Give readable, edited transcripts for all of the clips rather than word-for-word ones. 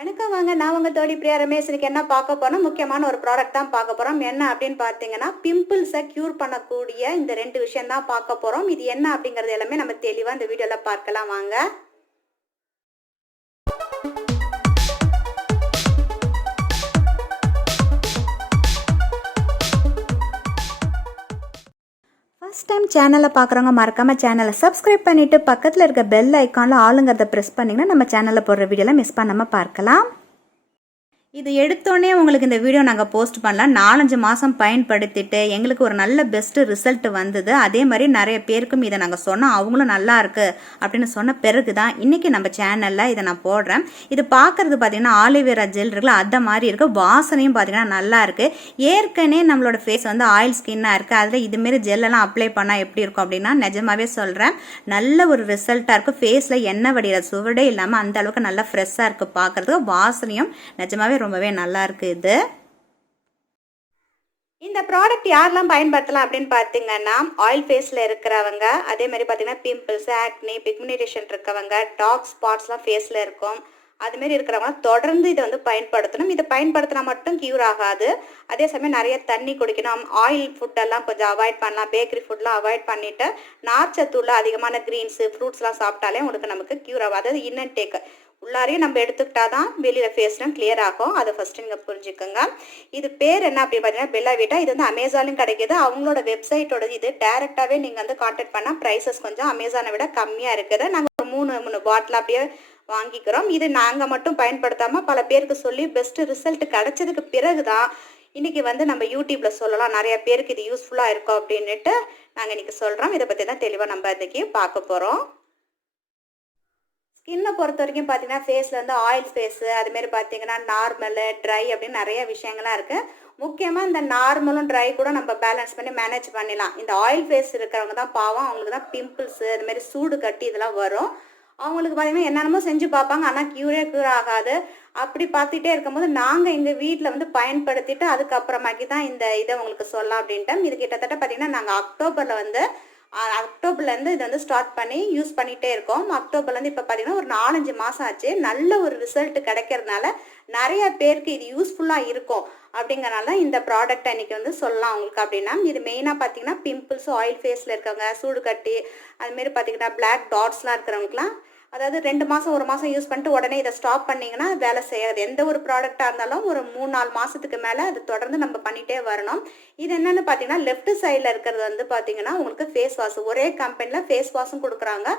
வணக்கம் வாங்க, நான் உங்கள் தோழி பிரியா ரமேஷ். இன்னைக்கு என்ன பார்க்க போறோம்? முக்கியமான ஒரு ப்ராடக்ட் தான் பார்க்க போகிறோம். என்ன அப்படின்னு பார்த்தீங்கன்னா, பிம்பிள்ஸை க்யூர் பண்ணக்கூடிய இந்த 2 விஷயம் தான் பார்க்க போகிறோம். இது என்ன அப்படிங்கிறது எல்லாமே நம்ம தெளிவாக இந்த வீடியோவில் பார்க்கலாம் வாங்க. ஃபர்ஸ்ட் டைம் சேனலை பார்க்குறவங்க மறக்காமல் சேனலை சப்ஸ்கிரைப் பண்ணிவிட்டு பக்கத்தில் இருக்க பெல் ஐக்கானில் ஆளுங்கிறத ப்ரெஸ் பண்ணிங்கன்னா நம்ம சேனலில் போடுற வீடியோலாம் மிஸ் பண்ணாமல் பார்க்கலாம். இது எடுத்தோடனே உங்களுக்கு இந்த வீடியோ நாங்கள் போஸ்ட் பண்ணலாம். 4-5 மாதம் பயன்படுத்திட்டு எங்களுக்கு ஒரு நல்ல பெஸ்ட்டு ரிசல்ட் வந்தது. அதே மாதிரி நிறைய பேருக்கும் இதை நாங்கள் சொன்னோம், அவங்களும் நல்லா இருக்கு அப்படின்னு சொன்ன பிறகு தான் இன்றைக்கி நம்ம சேனலில் இதை நான் போடுறேன். இது பார்க்குறது பார்த்தீங்கன்னா ஆலிவேரா ஜெல் இருக்குல்ல, அந்த மாதிரி இருக்குது. வாசனையும் பார்த்தீங்கன்னா நல்லா இருக்குது. ஏற்கனவே நம்மளோட ஃபேஸ் வந்து ஆயில் ஸ்கின்னாக இருக்குது. அதில் இதுமாரி ஜெல்லெல்லாம் அப்ளை பண்ணால் எப்படி இருக்கும் அப்படின்னா நிஜமாவே சொல்கிறேன், நல்ல ஒரு ரிசல்ட்டாக இருக்குது. ஃபேஸில் எண்ணெய் வடிகிற சுவடே இல்லாமல் அந்த அளவுக்கு நல்லா ஃப்ரெஷ்ஷாக இருக்குது. பார்க்குறதுக்கு வாசனையும் நிஜமாவே ரொம்பவே நல்லா இருக்கு. இது இந்த ப்ராடக்ட் யாரெல்லாம் பயன்படுத்தலாம் அப்படின்னு பார்த்தீங்கன்னா, ஆயில் ஃபேஸில் இருக்கிறவங்க, அதே மாதிரி பார்த்தீங்கன்னா பிம்பிள்ஸ், ஆக்னி, பிக்மெண்டேஷன் இருக்கவங்க, டார்க் ஸ்பாட்ஸ்லாம் ஃபேஸில் இருக்கும், அதுமாரி இருக்கிறவங்க தொடர்ந்து இதை வந்து பயன்படுத்தணும். இதை பயன்படுத்தினா மட்டும் க்யூர் ஆகாது. அதே சமயம் நிறைய தண்ணி குடிக்கணும். ஆயில் ஃபுட்டெல்லாம் கொஞ்சம் அவாய்ட் பண்ணலாம். பேக்கரி ஃபுட்லாம் அவாய்ட் பண்ணிவிட்டு நார்ச்சத்துள்ள அதிகமான க்ரீன்ஸு, ஃப்ரூட்ஸ்லாம் சாப்பிட்டாலே நமக்கு க்யூர் ஆகும். அதாவது இன்னன்டேக் உள்ளாரையும் நம்ம எடுத்துக்கிட்டா தான் வெளியில் ஃபேஸ்லாம் கிளியர் ஆகும். அதை ஃபஸ்ட்டு நீங்கள் புரிஞ்சுக்கோங்க. இது பேர் என்ன அப்படின்னு பார்த்தீங்கன்னா பெல்லா வீட்டா. இது வந்து அமேசான்லையும் கிடைக்கிது. அவங்களோட வெப்சைட்டோட இது டேரெக்டாகவே நீங்கள் வந்து கான்டாக்ட் பண்ணால் ப்ரைஸஸ் கொஞ்சம் அமேசானை விட கம்மியாக இருக்குது. நாங்கள் ஒரு 3 பாட்டில் அப்படியே வாங்கிக்கிறோம். இது நாங்கள் மட்டும் பயன்படுத்தாமல் பல பேருக்கு சொல்லி பெஸ்ட்டு ரிசல்ட் கிடைச்சதுக்கு பிறகு தான் இன்றைக்கி வந்து நம்ம யூடியூப்பில் சொல்லலாம், நிறைய பேருக்கு இது யூஸ்ஃபுல்லாக இருக்கும் அப்படின்ட்டு நாங்கள் இன்றைக்கி சொல்கிறோம். இதை பற்றி தான் தெளிவாக நம்ம இன்றைக்கி பார்க்க போகிறோம். ஸ்கின்னை பொறுத்த வரைக்கும் பார்த்தீங்கன்னா ஃபேஸில் வந்து ஆயில் ஃபேஸு, அதுமாரி பார்த்தீங்கன்னா நார்மலு, ட்ரை அப்படின்னு நிறைய விஷயங்கள்லாம் இருக்குது. முக்கியமாக இந்த நார்மலும் ட்ரை கூட நம்ம பேலன்ஸ் பண்ணி மேனேஜ் பண்ணிடலாம். இந்த ஆயில் ஃபேஸ் இருக்கிறவங்க தான் பாவம், அவங்களுக்கு தான் பிம்பிள்ஸு, அதுமாரி சூடு கட்டி இதெல்லாம் வரும். அவங்களுக்கு பார்த்தீங்கன்னா என்னென்னமோ செஞ்சு பார்ப்பாங்க, ஆனால் க்யூர் ஆகாது. அப்படி பார்த்துட்டே இருக்கும்போது நாங்கள் எங்கள் வீட்டில் வந்து பயன்படுத்திட்டு அதுக்கப்புறமாக்கி தான் இந்த இதை உங்களுக்கு சொல்லலாம் அப்படின்ட்டு. இது கிட்டத்தட்ட பார்த்திங்கன்னா நாங்கள் அக்டோபர்லேருந்து இதை வந்து ஸ்டார்ட் பண்ணி யூஸ் பண்ணிகிட்டே இருக்கோம். அக்டோபர்லேருந்து இப்போ பார்த்திங்கன்னா ஒரு 4-5 மாதம் ஆச்சு. நல்ல ஒரு ரிசல்ட் கிடைக்கிறதுனால நிறைய பேருக்கு இது யூஸ்ஃபுல்லாக இருக்கும். அப்படிங்கிறனால இந்த ப்ராடக்ட் அன்றைக்கி வந்து சொல்லலாம் உங்களுக்கு. அப்படின்னா இது மெயினாக பார்த்தீங்கன்னா பிம்பிள்ஸ், ஆயில் ஃபேஸில் இருக்கவங்க, சூடு கட்டி, அதுமாரி பார்த்தீங்கன்னா பிளாக் டாட்ஸ்லாம் இருக்கிறவங்களுக்குலாம், அதாவது 2 மாதம் 1 மாதம் யூஸ் பண்ணிட்டு உடனே இதை ஸ்டாப் பண்ணிங்கன்னா வேலை செய்யாது. எந்த ஒரு ப்ராடக்டாக இருந்தாலும் ஒரு 3-4 மாதத்துக்கு மேலே அது தொடர்ந்து நம்ம பண்ணிகிட்டே வரணும். இது என்னென்னு பார்த்தீங்கன்னா லெஃப்ட் சைடில் இருக்கிறது வந்து பார்த்தீங்கன்னா உங்களுக்கு ஃபேஸ் வாஷ். ஒரே கம்பெனியில் ஃபேஸ் வாஷும் கொடுக்குறாங்க,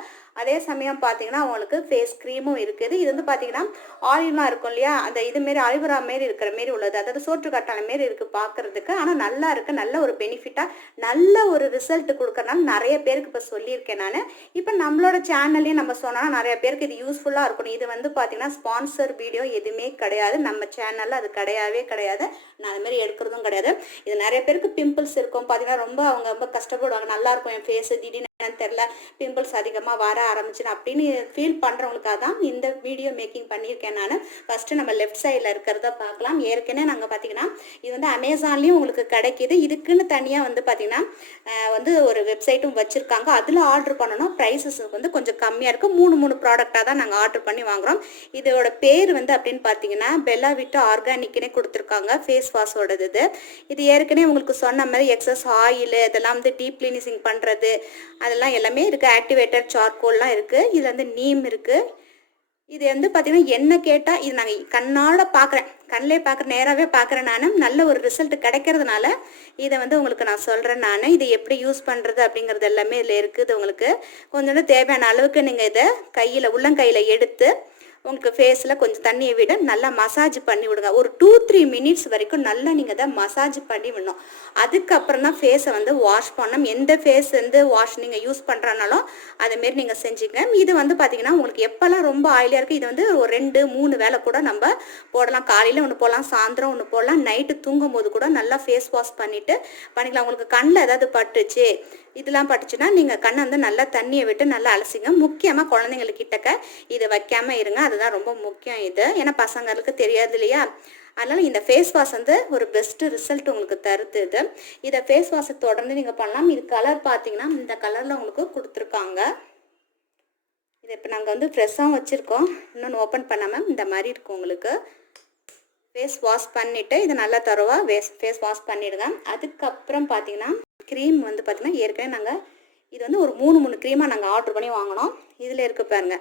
அதே சமயம் பார்த்தீங்கன்னா உங்களுக்கு ஃபேஸ் க்ரீமும் இருக்குது. இது வந்து பார்த்தீங்கன்னா ஆயிலாக இருக்கும் இல்லையா, அந்த இதுமாரி அலிவரா மாரி இருக்கிற மாரி உள்ளது, அதாவது சோற்று கட்டான மாரி இருக்குது பார்க்குறதுக்கு. ஆனால் நல்லா இருக்குது, நல்ல ஒரு பெனிஃபிட்டாக நல்ல ஒரு ரிசல்ட் கொடுக்குறனால நிறைய பேருக்கு இப்போ சொல்லியிருக்கேன் நான். இப்போ நம்மளோட சேனல்லையும் நம்ம சொன்னால் நிறைய பேருக்கு இது யூஸ்ஃபுல்லாக இருக்கணும். இது வந்து பார்த்தீங்கன்னா ஸ்பான்சர் வீடியோ எதுவுமே கிடையாது, நம்ம சேனலில் அது கிடையாது. நான் அது மாதிரி எடுக்கிறதும் கிடையாது. இது நிறைய பேருக்கு பிம்பிள்ஸ் இருக்கும் பார்த்தீங்கன்னா, அவங்க ரொம்ப கஷ்டப்படுவாங்க. நல்லாயிருக்கும் என் ஃபேஸு, திடீர்னு தெரில பிம்பிள்ஸ் அதிகமாக வர ஆரம்பிச்சுன்னு அப்படின்னு ஃபீல் பண்ணுறவங்களுக்காக தான் இந்த வீடியோ மேக்கிங் பண்ணியிருக்கேன் நான். ஃபஸ்ட்டு நம்ம லெஃப்ட் சைடில் இருக்கிறத பார்க்கலாம். ஏற்கனவே நாங்கள் பார்த்தீங்கன்னா இது வந்து அமேசான்லேயும் உங்களுக்கு கிடைக்கிது. இதுக்குன்னு தனியாக வந்து பார்த்தீங்கன்னா வந்து ஒரு வெப்சைட்டும் வச்சுருக்காங்க. அதில் ஆர்டர் பண்ணணும். ப்ரைஸஸ் வந்து கொஞ்சம் கம்மியாக இருக்குது. 3 ப்ராடக்டாக தான் நாங்கள் ஆர்டர் பண்ணி வாங்குகிறோம். இதோட பேர் வந்து அப்படின்னு பார்த்தீங்கன்னா பெல்லா விட்டா ஆர்கானிக்னே கொடுத்துருக்காங்க, ஃபேஸ் வாஷோடது. இது ஏற்கனவே உங்களுக்கு சொன்ன மாதிரி எக்ஸஸ் ஆயில் இதெல்லாம் வந்து டீப் கிளீனிசிங் பண்ணுறது அதெல்லாம் எல்லாமே இருக்குது. ஆக்டிவேட்டட் சார்கோல்லாம் இருக்குது. இதில் வந்து நீம் இருக்குது. இது வந்து பார்த்திங்கன்னா என்ன கேட்டால் இது நாங்கள் கண்ணால் பார்க்குறேன், கண்ணிலே பார்க்குறேன், நேராகவே பார்க்குறேன். நான் நல்ல ஒரு ரிசல்ட் கிடைக்கிறதுனால இதை வந்து உங்களுக்கு நான் சொல்கிறேன். நான் இதை எப்படி யூஸ் பண்ணுறது அப்படிங்கிறது எல்லாமே இதில் இருக்குது. உங்களுக்கு கொஞ்சோண்டு தேவையான அளவுக்கு நீங்கள் இதை உள்ளங்கையில் எடுத்து உங்களுக்கு ஃபேஸில் கொஞ்சம் தண்ணியை விட நல்லா மசாஜ் பண்ணி விடுங்க. ஒரு 2-3 மினிட்ஸ் வரைக்கும் நல்லா நீங்கள் அதை மசாஜ் பண்ணி விடணும். அதுக்கப்புறம் தான் ஃபேஸை வந்து வாஷ் பண்ணணும். எந்த ஃபேஸ் வந்து வாஷ் நீங்கள் யூஸ் பண்ணுறனாலும் அதேமாரி நீங்கள் செஞ்சுங்க. இது வந்து பார்த்திங்கன்னா உங்களுக்கு எப்போல்லாம் ரொம்ப ஆயிலியாக இருக்குது, இது வந்து ஒரு 2-3 வேளை கூட நம்ம போடலாம். காலையில் ஒன்று போடலாம், சாயந்தரம் ஒன்று போடலாம், நைட்டு தூங்கும் போது கூட நல்லா ஃபேஸ் வாஷ் பண்ணிக்கலாம். உங்களுக்கு கண்ணில் ஏதாவது பட்டுச்சு இதெல்லாம் பட்டுச்சுன்னா நீங்கள் கண்ணை வந்து நல்லா தண்ணியை விட்டு நல்லா அலசிங்க. முக்கியமாக குழந்தைங்களுக்கிட்டக்க இதை வைக்காமல் இருங்க, அதுதான் ரொம்ப முக்கியம். இது ஏன்னா பசங்களுக்கு தெரியாது இல்லையா, அதனால் இந்த ஃபேஸ் வாஷ் வந்து ஒரு பெஸ்ட்டு ரிசல்ட் உங்களுக்கு தருது. இதை ஃபேஸ் வாஷை தொடர்ந்து நீங்கள் பண்ணலாம். இது கலர் பார்த்தீங்கன்னா இந்த கலரில் உங்களுக்கு கொடுத்துருக்காங்க. இதை இப்போ நாங்கள் வந்து ஃப்ரெஷ்ஷாகவும் வச்சுருக்கோம், இன்னொன்று ஓப்பன் பண்ணாமல் இந்த மாதிரி இருக்கும் உங்களுக்கு. ஃபேஸ் வாஷ் பண்ணிவிட்டு இது நல்லா தரோவாக ஃபேஸ் வாஷ் பண்ணிவிடுங்க. அதுக்கப்புறம் பார்த்தீங்கன்னா க்ரீம் வந்து பார்த்திங்கன்னா ஏற்கனவே நாங்கள் இது வந்து ஒரு 3 க்ரீமாக நாங்கள் ஆர்டர் பண்ணி வாங்கினோம். இதில் இருக்க பாருங்க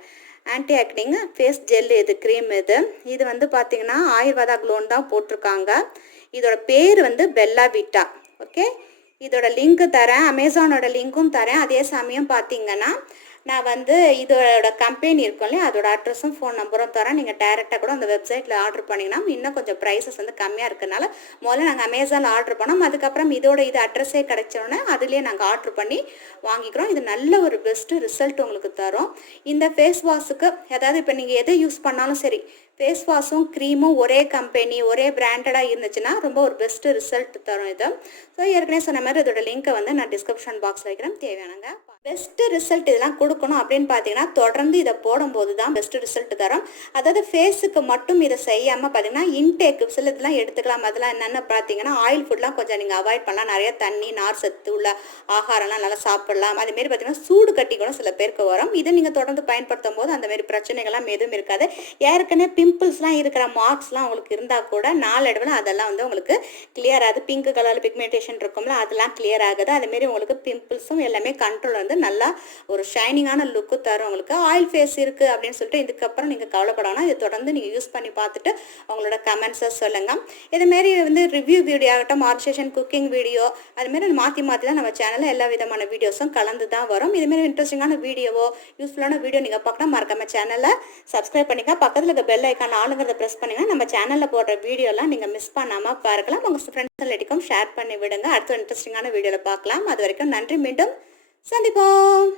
ஆன்டி ஆக்னிங் ஃபேஸ் ஜெல், இது க்ரீம். இது வந்து பார்த்திங்கன்னா ஆயுர்வேதா க்ளோன் தான் போட்டிருக்காங்க. இதோட பேர் வந்து பெல்லா விட்டா. ஓகே, இதோட லிங்க்கு தரேன், அமேசானோட லிங்க்கும் தரேன். அதே சமயம் பார்த்தீங்கன்னா நான் வந்து இதோட கம்பெனி இருக்கும் இல்லையா, அதோட அட்ரஸும் ஃபோன் நம்பரும் தரேன். நீங்கள் டேரெக்டாக கூட அந்த வெப்சைட்டில் ஆர்டர் பண்ணிங்கன்னா இன்னும் கொஞ்சம் ப்ரைஸஸ் வந்து கம்மியாக இருக்கிறனால முதல்ல நாங்கள் அமேசானில் ஆர்டர் பண்ணோம். அதுக்கப்புறம் இதோட இது அட்ரஸே கிடைச்சோன்னே அதுலேயே நாங்கள் ஆர்டர் பண்ணி வாங்கிக்கிறோம். இது நல்ல ஒரு பெஸ்ட்டு ரிசல்ட் உங்களுக்கு தரும். இந்த ஃபேஸ் வாஷுக்கு அதாவது இப்போ நீங்கள் எதை யூஸ் பண்ணாலும் சரி, ஃபேஸ் வாஷும் க்ரீமும் ஒரே கம்பெனி ஒரே பிராண்டடாக இருந்துச்சுன்னா ரொம்ப ஒரு பெஸ்ட்டு ரிசல்ட் தரும் இது. ஸோ ஏற்கனவே சொன்ன மாதிரி இதோட லிங்க்கை வந்து நான் டிஸ்கிரிப்ஷன் பாக்ஸில் வைக்கிறேன், தேவையானங்க. பெஸ்ட்டு ரிசல்ட் இதெல்லாம் கொடுக்கணும் அப்படின்னு பார்த்தீங்கன்னா தொடர்ந்து இதை போடும்போது தான் பெஸ்ட்டு ரிசல்ட் தரும். அதாவது ஃபேஸுக்கு மட்டும் இதை செய்யாமல் பார்த்தீங்கன்னா இன்டேக்கு சில இதெல்லாம் எடுத்துக்கலாம். அதெல்லாம் என்னென்ன பார்த்தீங்கன்னா ஆயில் ஃபுட்லாம் கொஞ்சம் நீங்கள் அவாய்ட் பண்ணலாம். நிறைய தண்ணி, நார் சத்து உள்ள ஆகாரம்லாம் நல்லா சாப்பிடலாம். அதுமாரி பார்த்தீங்கன்னா சூடு கட்டி கூட சில பேருக்கு வரும். இதை நீங்கள் தொடர்ந்து பயன்படுத்தும் போது அந்தமாரி பிரச்சனைகள்லாம் எதுவும் இருக்காது. ஏற்கனவே பிம்பிள்ஸ்லாம் இருக்கிற மார்க்ஸ்லாம் உங்களுக்கு இருந்தால் கூட நாளடைவில் அதெல்லாம் வந்து உங்களுக்கு கிளியர் ஆகுது. பிங்க் கலர் பிக்மெண்டேஷன் இருக்கும்ல, அதெல்லாம் கிளியர் ஆகுது. அதுமாரி உங்களுக்கு பிம்பிள்ஸும் எல்லாமே கண்ட்ரோல் வந்து நல்லா ஒரு ஷைனிங்கான லுக்கு தரும். உங்களுக்கு ஆயில் ஃபேஸ் இருக்குது அப்படின்னு சொல்லிட்டு இதுக்கப்புறம் நீங்கள் கவலைப்படணும். இதை தொடர்ந்து நீங்கள் யூஸ் பண்ணி பார்த்துட்டு உங்களோட கமெண்ட்ஸை சொல்லுங்கள். இதுமாரி வந்து ரிவ்யூ வீடியோ ஆகட்டும், மார்ச்சேஷன், குக்கிங் வீடியோ, அதுமாரி மாற்றி தான் நம்ம சேனலில் எல்லா விதமான வீடியோஸும் கலந்து தான் வரும். இதுமாரி இன்ட்ரெஸ்டிங்கான வீடியோவோ யூஸ்ஃபுல்லான வீடியோ நீங்கள் பார்க்கணும், மறக்காம சேனலை சப்ஸ்கிரைப் பண்ணிக்க. பக்கத்தில் இருக்க பெல் ஐக்கான் ஆளுங்கிறத ப்ரெஸ் பண்ணிங்கன்னா நம்ம சேனலில் போடுற வீடியோலாம் நீங்கள் மிஸ் பண்ணாமல் பார்க்கலாம். உங்கள் ஃப்ரெண்ட்ஸ் ரிலேட்டிவ்க்கும் ஷேர் பண்ணி விடுங்க. அடுத்த இன்ட்ரெஸ்டிங்கான வீடியோவில் பார்க்கலாம். அது வரைக்கும் நன்றி, மீண்டும் சந்திப்போம்.